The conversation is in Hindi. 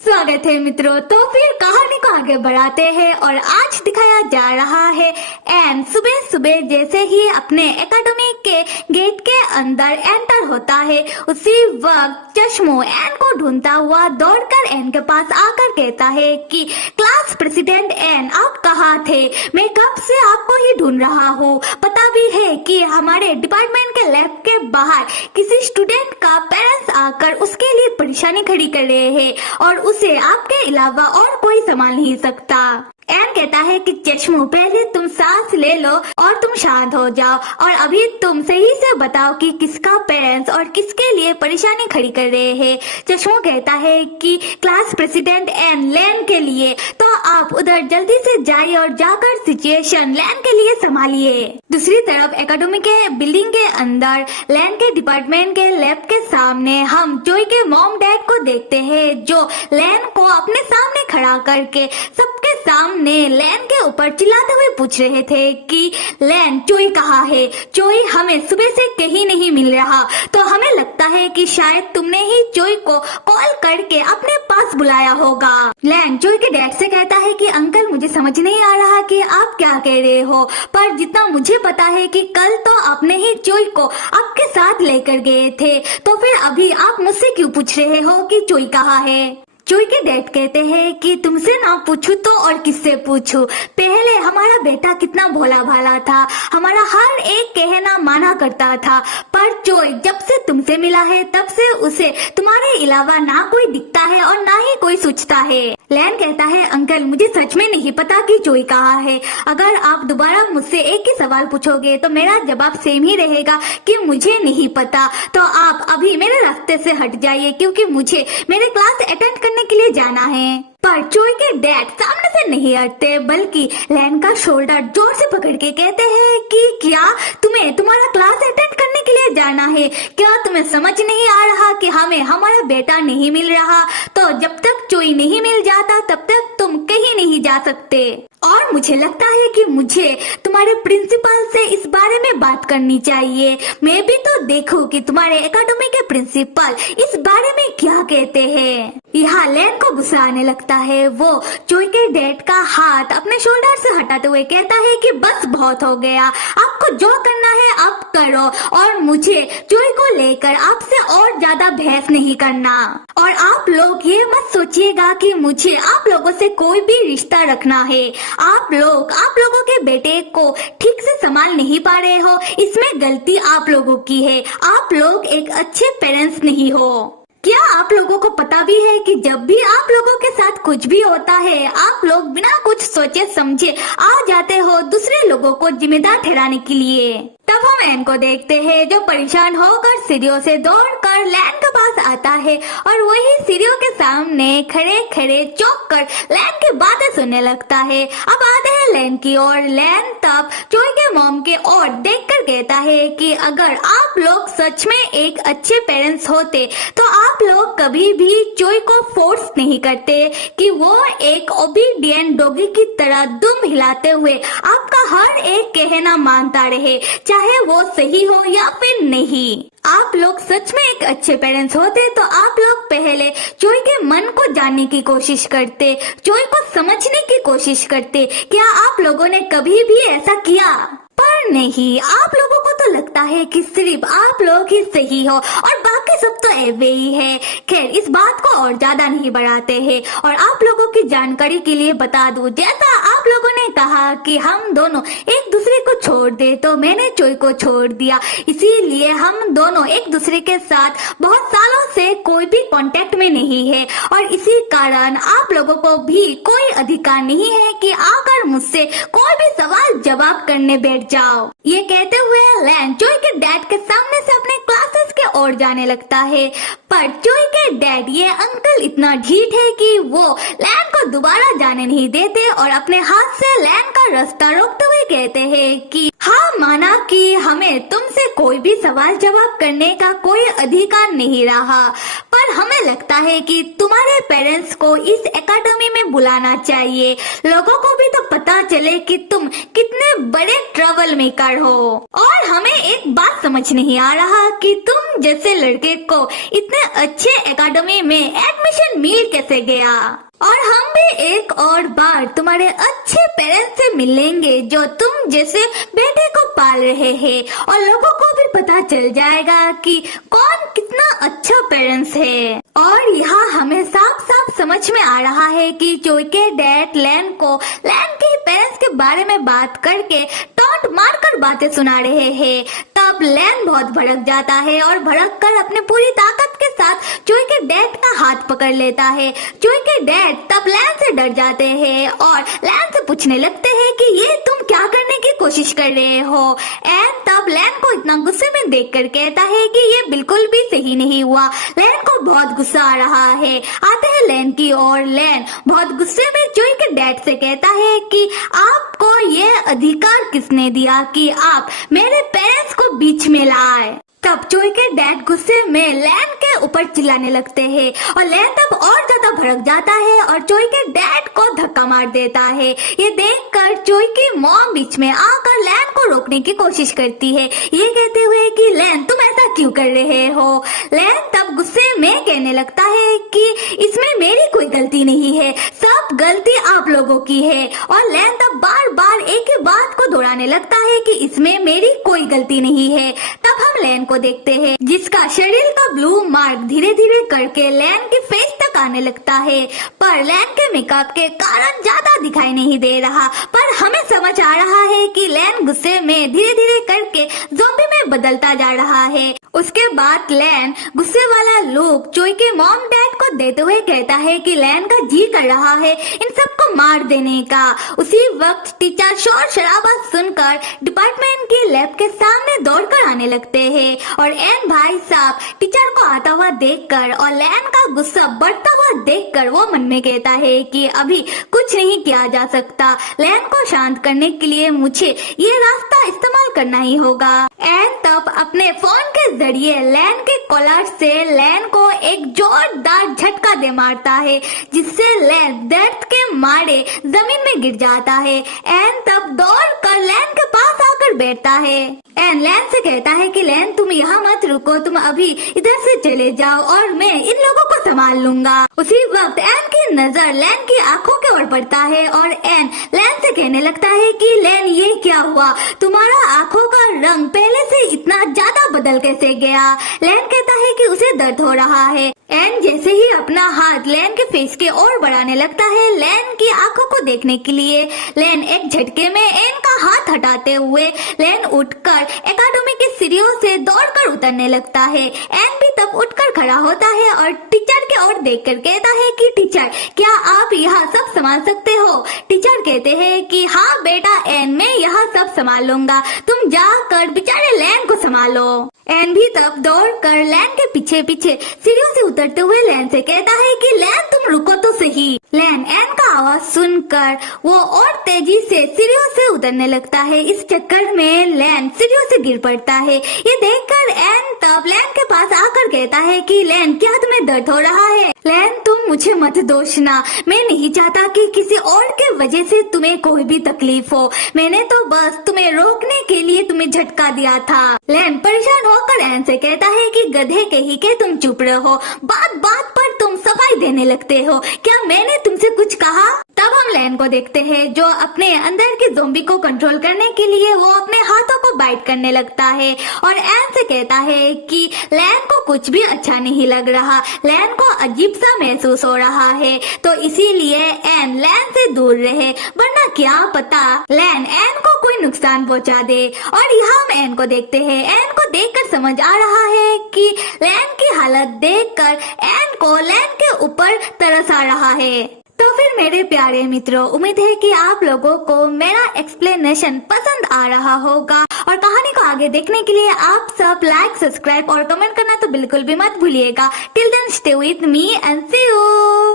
स्वागत है मित्रों। तो फिर कहानी को आगे बढ़ाते हैं और आज दिखाया जा रहा है एन सुबह सुबह जैसे ही अपने एकेडमी के गेट के अंदर एंटर होता है, उसी वक्त चश्मो एन को ढूंढता हुआ दौड़कर एन के पास आकर कहता है कि क्लास प्रेसिडेंट एन, आप कहाँ थे? मैं कब से आपको ही ढूंढ रहा हूँ। पता भी है कि हमारे डिपार्टमेंट के लैब के बाहर किसी स्टूडेंट का पेरेंट्स आकर उसके लिए परेशानी खड़ी कर रहे हैं और उसे आपके अलावा और कोई संभाल नहीं सकता। एन कहता है कि चश्मो, पहले तुम सांस ले लो और तुम शांत हो जाओ और अभी तुम सही से बताओ कि किसका पेरेंट्स और किसके लिए परेशानी खड़ी कर रहे हैं। चश्मो कहता है कि क्लास प्रेसिडेंट एन, लैन के लिए। तो आप उधर जल्दी से जाइए और जाकर सिचुएशन लैन के लिए संभालिए। दूसरी तरफ एकेडमी के बिल्डिंग के अंदर लैन के डिपार्टमेंट के लैब के सामने हम जोई के मॉम डैड को देखते हैं, जो लैन को अपने सामने खड़ा करके सबके सामने लैन के ऊपर चिल्लाते हुए पूछ रहे थे कि लैन, चोई कहाँ है? चोई हमें सुबह से कहीं नहीं मिल रहा, तो हमें लगता है कि शायद तुमने ही चोई को कॉल करके अपने पास बुलाया होगा। लैन चोई के डैड से कहता है कि अंकल, मुझे समझ नहीं आ रहा कि आप क्या कह रहे हो, पर जितना मुझे पता है कि कल तो आपने ही चोई को आपके साथ लेकर गए थे, तो फिर अभी आप मुझसे क्यों पूछ रहे हो कि चोई कहाँ है? चोई के डैड कहते हैं कि तुमसे ना पूछूं तो और किससे पूछूं? पहले हमारा बेटा कितना भोला भाला था, हमारा हर एक कहना माना करता था, पर चोई जब से तुमसे मिला है तब से उसे तुम्हारे अलावा ना कोई दिखता है और ना ही कोई सोचता है। लैन कहता है, अंकल, मुझे सच में नहीं पता कि चोई कहाँ है। अगर आप दोबारा मुझसे एक ही सवाल पूछोगे तो मेरा जवाब सेम ही रहेगा कि मुझे नहीं पता। तो आप अभी मेरे रास्ते से हट जाइए, क्योंकि मुझे मेरे क्लास अटेंड करने के लिए जाना है। पर चोई के डैड सामने से नहीं हटते, बल्कि लैन का शोल्डर जोर से पकड़ के कहते हैं कि क्या तुम्हें तुम्हारा क्लास अटेंड करने के लिए जाना है? क्या तुम्हें समझ नहीं आ रहा कि हमें हमारा बेटा नहीं मिल रहा? तो जब तक चोई नहीं मिल जाता तब तक तुम कहीं नहीं जा सकते। और मुझे लगता है कि मुझे तुम्हारे प्रिंसिपल से इस बारे में बात करनी चाहिए। मैं भी तो देखूं कि तुम्हारे एकेडमी के प्रिंसिपल इस बारे में क्या कहते हैं। यहाँ लैन को गुस्सा आने लगता है। वो चोई के डैड का हाथ अपने शोल्डर से हटाते हुए कहता है कि बस बहुत हो गया, आपको जो करना है आप करो और मुझे चोई को लेकर आपसे और ज्यादा बहस नहीं करना। और आप लोग ये मत सोचिएगा कि मुझे आप लोगों से कोई भी रिश्ता रखना है। आप लोगों के बेटे को ठीक से संभाल नहीं पा रहे हो, इसमें गलती आप लोगों की है। आप लोग एक अच्छे पेरेंट्स नहीं हो। क्या आप लोगों को पता भी है कि जब भी आप लोगों के साथ कुछ भी होता है, आप लोग बिना कुछ सोचे समझे आ जाते हो दूसरे लोगों को जिम्मेदार ठहराने के लिए। तब हम एन को देखते हैं, जो परेशान होकर सीढ़ियों से दौड़कर लैन के पास आता है और वही सीढ़ियों के सामने खड़े खड़े चौंक कर लैन की बातें सुनने लगता है। अब आते हैं लैन की ओर। लैन तब चोई के मॉम के ओर देखकर कहता है कि अगर आप लोग सच में एक अच्छे पेरेंट्स होते तो आप लोग कभी भी चोई को फोर्स नहीं करते कि वो एक ओबीडियंट डॉगी की तरह दुम हिलाते हुए आपका हर एक कहना मानता रहे, चाहे वो सही हो या फिर नहीं। आप लोग सच में एक अच्छे पेरेंट्स होते तो आप लोग पहले चोई के मन को जानने की कोशिश करते, चोई को समझने की कोशिश करते। क्या आप लोगों ने कभी भी ऐसा किया? पर नहीं, आप लोगों को तो लगता है कि सिर्फ आप लोग ही सही हो और बाकी सब तो ऐसे ही है। खैर, इस बात को और ज्यादा नहीं बढ़ाते हैं और आप लोगों की जानकारी के लिए बता दूं, जैसा आप लोगों ने कहा कि हम दोनों एक दूसरे को छोड़ दे, तो मैंने चोई को छोड़ दिया। इसीलिए हम दोनों एक दूसरे के साथ बहुत सालों से कोई भी कांटेक्ट में नहीं है और इसी कारण आप लोगों को भी कोई अधिकार नहीं है कि आकर मुझसे कोई भी सवाल जवाब करने बैठ जाओ। ये कहते हुए लैन चोई के डैड के सामने से अपने क्लासेस के ओर जाने लगता है, पर चोई के डैड ये अंकल इतना ढीठ है कि वो लैन को दोबारा जाने नहीं देते और अपने हाथ से लैन का रास्ता रोकते हुए कहते हैं कि हाँ, माना कि हमें तुमसे कोई भी सवाल जवाब करने का कोई अधिकार नहीं रहा, पर और हमें लगता है कि तुम्हारे पेरेंट्स को इस एकेडमी में बुलाना चाहिए, लोगों को भी तो पता चले कि तुम कितने बड़े ट्रबल मेकर हो। और हमें एक बात समझ नहीं आ रहा कि तुम जैसे लड़के को इतने अच्छे एकेडमी में एडमिशन मिल कैसे गया। और हम भी एक और बार तुम्हारे अच्छे पेरेंट्स से मिलेंगे जो तुम जैसे बेटे को पाल रहे हैं, और लोगों को भी पता चल जाएगा कि कौन कितना अच्छा पेरेंट्स है। और यहाँ हमें साफ साफ समझ में आ रहा है कि जोई के डैड लैन को लैन के पेरेंट्स के बारे में बात करके टॉन्ट मारकर बातें सुना रहे हैं। तब लैन बहुत भड़क जाता है और भड़क कर अपने पूरी ताकत के साथ जोई के डैड का हाथ पकड़ लेता है। जोई के डैड तब लैन से डर जाते हैं और लैन से पूछने लगते हैं कि ये तुम क्या करने की कोशिश कर रहे हो। एंड तब लैन को इतना गुस्से में देखकर कहता है कि ये बिल्कुल भी सही नहीं हुआ। लैन को बहुत गुस्सा आ रहा है। आते हैं लैन की ओर। लैन बहुत गुस्से में जोई के डैड से कहता है कि आपको ये अधिकार किसने दिया कि आप मेरे पेरेंट्स को बीच में लाए। तब जोई के डैड गुस्से में लैन के ऊपर चिल्लाने लगते हैं और लैन तब और ज्यादा भड़क जाता है और जोई के डैड को धक्का मार देता है। ये देखकर जोई की मॉम बीच में आकर लैन को रोकने की कोशिश करती है, ये कहते हुए कि लैन तुम ऐसा क्यों कर रहे हो। लैन तब गुस्से में कहने लगता है कि इसमें मेरी कोई गलती नहीं है, सब गलती आप लोगों की है। और लैन तब बार बार एक ही बात को दोहराने लगता है कि इसमें मेरी कोई गलती नहीं है। तब हम लैन को देखते हैं जिसका शरीर का ब्लू मार्क धीरे धीरे करके लैन की फेस तक आने लगता है, पर लैन के मेकअप के कारण ज्यादा दिखाई नहीं दे रहा। पर हमें समझ आ रहा है कि लैन गुस्से में धीरे धीरे करके ज़ॉम्बी में बदलता जा रहा है। उसके बाद लैन गुस्से वाला लुक जोई के मॉम डैड को देते हुए कहता है कि लैन का जी कर रहा है इन सबको मार देने का। उसी वक्त टीचर शोर शराबा सुनकर डिपार्टमेंट की लैब के सामने दौड़कर आने लगते हैं और एन भाई साहब टीचर को आता हुआ देखकर और लैन का गुस्सा बढ़ता हुआ देखकर वो मन में कहता है कि अभी कुछ नहीं किया जा सकता। लैन को शांत करने के लिए मुझे ये रास्ता इस्तेमाल करना ही होगा। एन तब अपने फोन के जरिए लैन के कॉलर से लैन को एक जोरदार झटका दे मारता है, जिससे लैन दर्द के मारे जमीन में गिर जाता है। एन तब दौड़कर लैन के पास आकर बैठता है। एन लैन से कहता है कि लैन तुम यहाँ मत रुको, तुम अभी इधर से चले जाओ और मैं इन लोगों को संभाल लूंगा। उसी वक्त एन की नजर लैन की आंखों की ओर पड़ता है और एन लैन से कहने लगता है कि लैन ये क्या हुआ, तुम्हारा आंखों का रंग पहले से इतना ज्यादा बदल कैसे गया। लैन कहता है कि उसे दर्द हो रहा है। एन जैसे ही अपना हाथ लैन के फेस के ओर बढ़ाने लगता है लैन की आंखों को देखने के लिए, लैन एक झटके में एन का हाथ हटाते हुए लैन उठकर एकेडमी की सीढ़ियों से दौड़कर उतरने लगता है। एन भी तब उठकर खड़ा होता है और टीचर की ओर देखकर कहता है कि टीचर क्या आप यह सब संभाल सकते हो। टीचर कहते हैं कि हाँ बेटा एन मैं यह सब संभाल लूंगा, तुम जाकर बेचारे लैन को संभालो। एन भी तब दौड़कर लैन के पीछे पीछे सीढ़ियों से उतरते हुए लैन से कहता है कि लैन तुम रुको तो सही। लैन एन का आवाज सुनकर वो और तेजी से सीढ़ियों से उतरने लगता है। इस चक्कर में लैन सीढ़ियों से गिर पड़ता है। ये देखकर एन तब लैन के पास आकर कहता है कि लैन क्या तुम्हें दर्द हो रहा है। लैन तुम मुझे मत दोषना, मैं नहीं चाहता कि किसी और के वजह से तुम्हें कोई भी तकलीफ हो, मैंने तो बस तुम्हें रोकने के लिए तुम्हें झटका दिया था। लैन परेशान होकर एन से कहता है कि गधे कहीं के तुम चुप रहो, बात बात पर तुम सफाई देने लगते हो, क्या मैंने तुमसे कुछ कहा। तब हम लैन को देखते हैं जो अपने अंदर के ज़ॉम्बी को कंट्रोल करने के लिए वो अपने हाथों को बाइट करने लगता है और एन से कहता है कि लैन को कुछ भी अच्छा नहीं लग रहा, लैन को अजीब सा महसूस हो रहा है, तो इसीलिए एन लैन से दूर रहे, वरना क्या पता लैन एन को कोई नुकसान पहुंचा दे। और यहाँ हम एन को देखते हैं। एन को देखकर समझ आ रहा है कि लैन की हालत देखकर एन को लैन के ऊपर तरस आ रहा है। तो फिर मेरे प्यारे मित्रों, उम्मीद है कि आप लोगों को मेरा एक्सप्लेनेशन पसंद आ रहा होगा और कहानी को आगे देखने के लिए आप सब लाइक, सब्सक्राइब और कमेंट करना तो बिल्कुल भी मत भूलिएगा। Till then stay with me and see you.